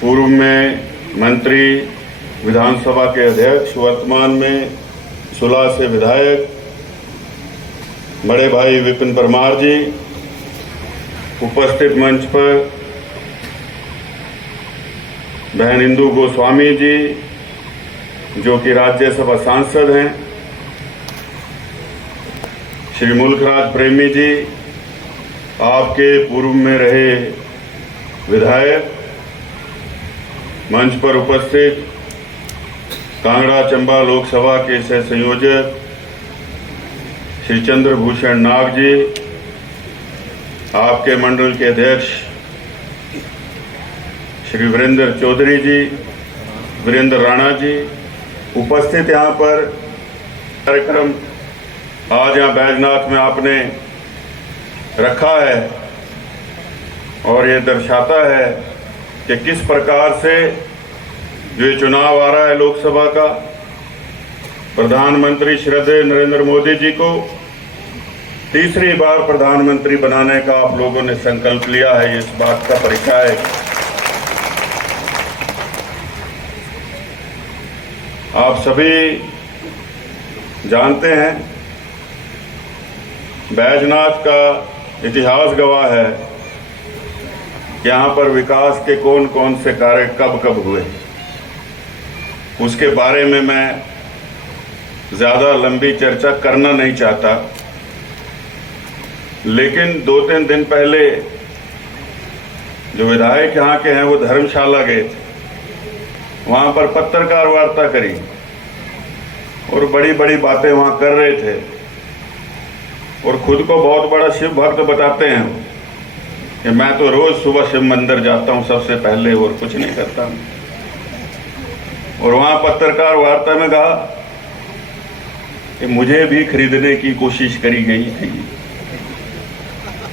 पूर्व में मंत्री, विधानसभा के अध्यक्ष, वर्तमान में सुलह से विधायक बड़े भाई विपिन परमार जी, उपस्थित मंच पर बहन इंदु गोस्वामी जी जो कि राज्यसभा सांसद हैं, श्री मुल्खराज प्रेमी जी, आपके पूर्व में रहे विधायक, मंच पर उपस्थित कांगड़ा चंबा लोकसभा के सह संयोजक श्री चंद्रभूषण नाग जी, आपके मंडल के अध्यक्ष श्री वीरेंद्र चौधरी जी, वीरेंद्र राणा जी, उपस्थित यहाँ पर कार्यक्रम आज यहाँ बैजनाथ में आपने रखा है और ये दर्शाता है कि किस प्रकार से जो ये चुनाव आ रहा है लोकसभा का, प्रधानमंत्री श्रद्धेय नरेंद्र मोदी जी को तीसरी बार प्रधानमंत्री बनाने का आप लोगों ने संकल्प लिया है। इस बात का परिचय है। आप सभी जानते हैं बैजनाथ का इतिहास गवाह है कि यहाँ पर विकास के कौन कौन से कार्य कब कब हुए। उसके बारे में मैं ज़्यादा लंबी चर्चा करना नहीं चाहता, लेकिन 2-3 दिन पहले जो विधायक यहाँ के हैं वो धर्मशाला गए थे, वहाँ पर पत्रकार वार्ता करी और बड़ी बड़ी बातें वहाँ कर रहे थे और खुद को बहुत बड़ा शिव भक्त बताते हैं कि मैं तो रोज सुबह शिव मंदिर जाता हूँ सबसे पहले और कुछ नहीं करता हूँ। और वहाँ पत्रकार वार्ता में कहा कि मुझे भी खरीदने की कोशिश करी गई थी,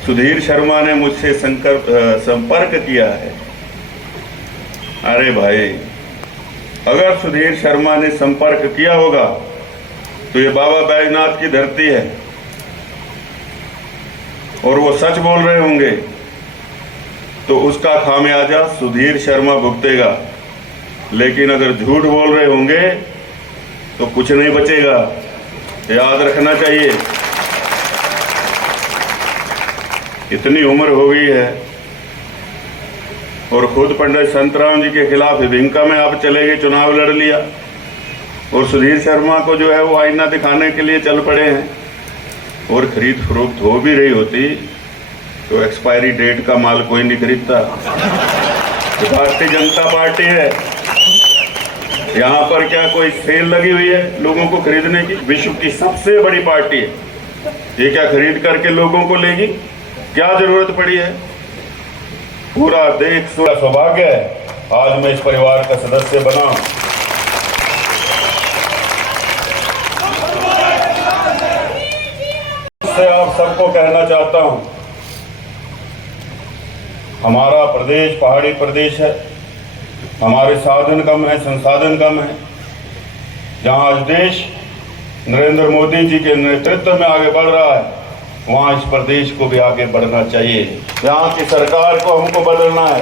सुधीर शर्मा ने मुझसे संपर्क किया है। अरे भाई, अगर सुधीर शर्मा ने संपर्क किया होगा तो ये बाबा बैजनाथ की धरती है और वो सच बोल रहे होंगे तो उसका खामियाजा सुधीर शर्मा भुगतेगा, लेकिन अगर झूठ बोल रहे होंगे तो कुछ नहीं बचेगा। याद रखना चाहिए। इतनी उम्र हो गई है और खुद पंडित संतराम जी के खिलाफ विभिंका में आप चले गए, चुनाव लड़ लिया और सुधीर शर्मा को जो है वो आईना दिखाने के लिए चल पड़े हैं। और खरीद फरोख्त हो भी रही होती तो एक्सपायरी डेट का माल कोई नहीं खरीदता। भारतीय जनता पार्टी है, यहाँ पर क्या कोई सेल लगी हुई है लोगों को खरीदने की? विश्व की सबसे बड़ी पार्टी है, ये क्या खरीद करके लोगों को लेगी? क्या जरूरत पड़ी है? पूरा देश का सौभाग्य है आज मैं इस परिवार का सदस्य बना। इससे आप सबको कहना चाहता हूं, हमारा प्रदेश पहाड़ी प्रदेश है, हमारे साधन कम है, संसाधन कम है। जहां आज देश नरेंद्र मोदी जी के नेतृत्व में आगे बढ़ रहा है, वहां इस प्रदेश को भी आगे बढ़ना चाहिए। यहाँ की सरकार को हमको बदलना है,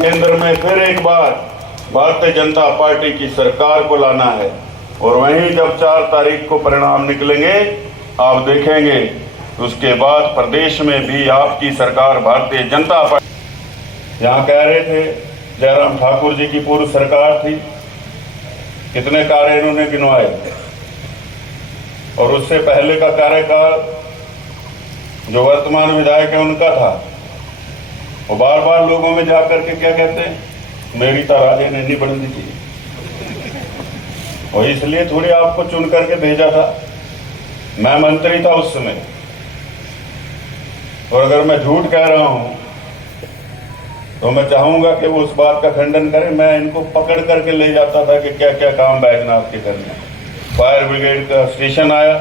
केंद्र में फिर एक बार भारतीय जनता पार्टी की सरकार को लाना है और वहीं जब 4 तारीख को परिणाम निकलेंगे आप देखेंगे, उसके बाद प्रदेश में भी आपकी सरकार भारतीय जनता पार्टी। यहाँ कह रहे थे जयराम ठाकुर जी की पूर्व सरकार थी, कितने कार्य इन्होंने गिनवाए और उससे पहले का कार्यकाल जो वर्तमान विधायक है उनका था। वो बार बार लोगों में जाकर के क्या कहते हैं, मेरी तो राजे ने नहीं बढ़नी चाहिए और इसलिए थोड़ी आपको चुन करके भेजा था। मैं मंत्री था उस समय और अगर मैं झूठ कह रहा हूं तो मैं चाहूंगा कि वो उस बात का खंडन करें। मैं इनको पकड़ करके ले जाता था कि क्या क्या काम बैजनाथ के करने। फायर ब्रिगेड का स्टेशन आया,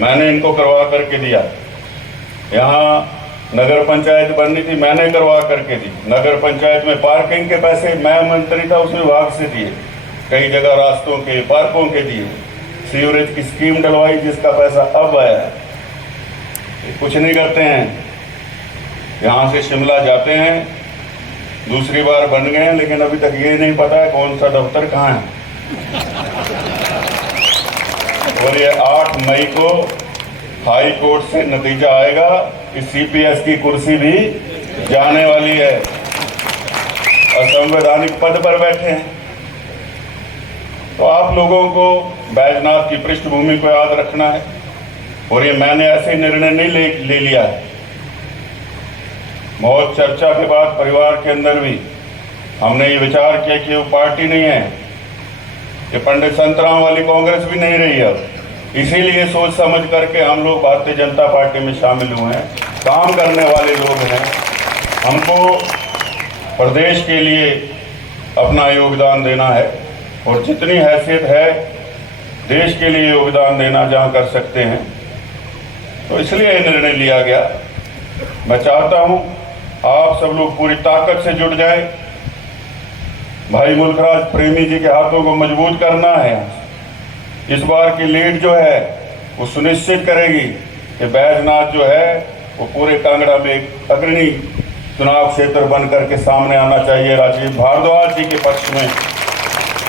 मैंने इनको करवा करके दिया। यहाँ नगर पंचायत बननी थी, मैंने करवा करके दी। नगर पंचायत में पार्किंग के पैसे मैं मंत्री था उस विभाग से दिए, कई जगह रास्तों के पार्कों के दिए। सीवरेज की स्कीम डलवाई जिसका पैसा अब आया है। कुछ नहीं करते हैं, यहाँ से शिमला जाते हैं दूसरी बार बन गए हैं, लेकिन अभी तक ये नहीं पता है कौन सा दफ्तर कहाँ है। और ये 8 मई को हाई कोर्ट से नतीजा आएगा कि सीपीएस की कुर्सी भी जाने वाली है। असंवैधानिक पद पर बैठे हैं। तो आप लोगों को बैजनाथ की पृष्ठभूमि को याद रखना है। और ये मैंने ऐसे निर्णय नहीं ले लिया है। बहुत चर्चा के बाद परिवार के अंदर भी हमने ये विचार किया कि वो पार्टी नहीं है, कि पंडित संतराम वाली कांग्रेस भी नहीं रही अब। इसीलिए सोच समझ करके हम लोग भारतीय जनता पार्टी में शामिल हुए हैं। काम करने वाले लोग हैं। हमको प्रदेश के लिए अपना योगदान देना है और जितनी हैसियत है देश के लिए योगदान देना जहां कर सकते हैं, तो इसलिए ये निर्णय लिया गया। मैं चाहता हूं आप सब लोग पूरी ताकत से जुट जाएं। भाई मुल्कराज प्रेमी जी के हाथों को मजबूत करना है। इस बार की लीड जो है वो सुनिश्चित करेगी कि बैजनाथ जो है वो पूरे कांगड़ा में एक अग्रणी चुनाव क्षेत्र बन करके सामने आना चाहिए। राजीव भारद्वाज जी के पक्ष में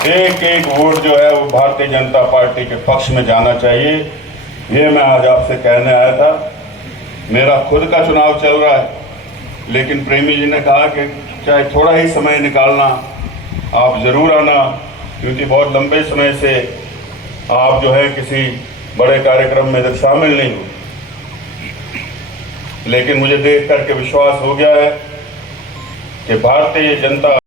एक एक वोट जो है वो भारतीय जनता पार्टी के पक्ष में जाना चाहिए। ये मैं आज आपसे कहने आया था। मेरा खुद का चुनाव चल रहा है, लेकिन प्रेमी जी ने कहा कि चाहे थोड़ा ही समय निकालना आप ज़रूर आना, क्योंकि बहुत लंबे समय से आप जो है किसी बड़े कार्यक्रम में शामिल नहीं हो। लेकिन मुझे देख करके विश्वास हो गया है कि भारतीय जनता